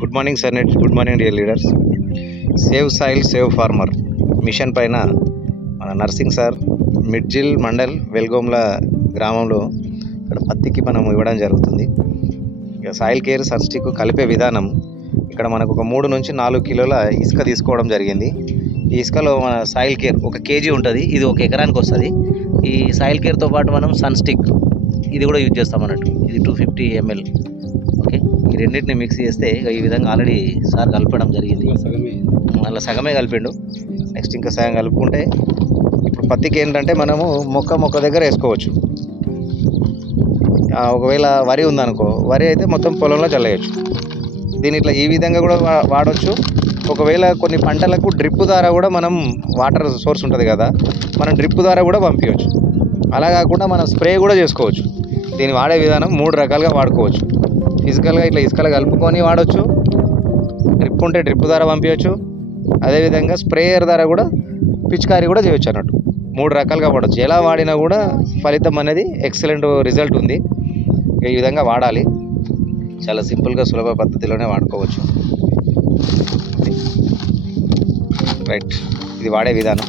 Good morning sir. Good morning dear leaders. Save soil save farmer mission పైన మన Narsing sir Midjil mandal Velgomla గ్రామంలో ఇక్కడ పత్తికి మనం ఇవ్వడం జరుగుతుంది. ఇక సాయిల్ కేర్ సన్స్టిక్ కలిపే విధానం ఇక్కడ మనకు ఒక 3 నుంచి 4 కిలోల ఇసుక తీసుకోవడం జరిగింది. ఈ ఇసుకలో మన సాయిల్ కేర్ 1 కేజీ ఉంటుంది. ఇది 1 ఎకరానికి వస్తుంది. ఈ సాయిల్ కేర్తో పాటు మనం సన్స్టిక్ ఇది కూడా యూజ్ చేస్తాం అన్నట్టు. ఇది 250 ml. ఓకే, ఈ రెండింటిని మిక్స్ చేస్తే ఈ విధంగా ఆల్రెడీ సార్ కలపడం జరిగింది. అలా సగమే కలిపిండు. నెక్స్ట్ ఇంకా సగం కలుపుకుంటే ఇప్పుడు పత్తికి ఏంటంటే మనము మొక్క దగ్గర వేసుకోవచ్చు. ఒకవేళ వరి ఉందనుకో, వరి అయితే మొత్తం పొలంలో చల్లేయచ్చు. దీని ఇట్లా ఈ విధంగా కూడా వాడవచ్చు. ఒకవేళ కొన్ని పంటలకు డ్రిప్ ద్వారా కూడా మనం వాటర్ సోర్స్ ఉంటుంది కదా, మనం డ్రిప్ ద్వారా కూడా పంపించవచ్చు. అలా కాకుండా మనం స్ప్రే కూడా చేసుకోవచ్చు. దీన్ని వాడే విధానం 3 రకాలుగా వాడుకోవచ్చు. ఫిజికల్గా ఇట్లా ఇసుకలు కలుపుకొని వాడవచ్చు, డ్రిప్ ఉంటే డ్రిప్ ద్వారా పంపించవచ్చు, అదేవిధంగా స్ప్రేయర్ ద్వారా కూడా పిచికారీ కూడా చేయొచ్చు అన్నట్టు. 3 రకాలుగా వాడవచ్చు. ఎలా వాడినా కూడా ఫలితం అనేది ఎక్సలెంట్ రిజల్ట్ ఉంది. ఈ విధంగా వాడాలి. చాలా సింపుల్గా సులభ పద్ధతిలోనే వాడుకోవచ్చు. రైట్, ఇది వాడే విధానం.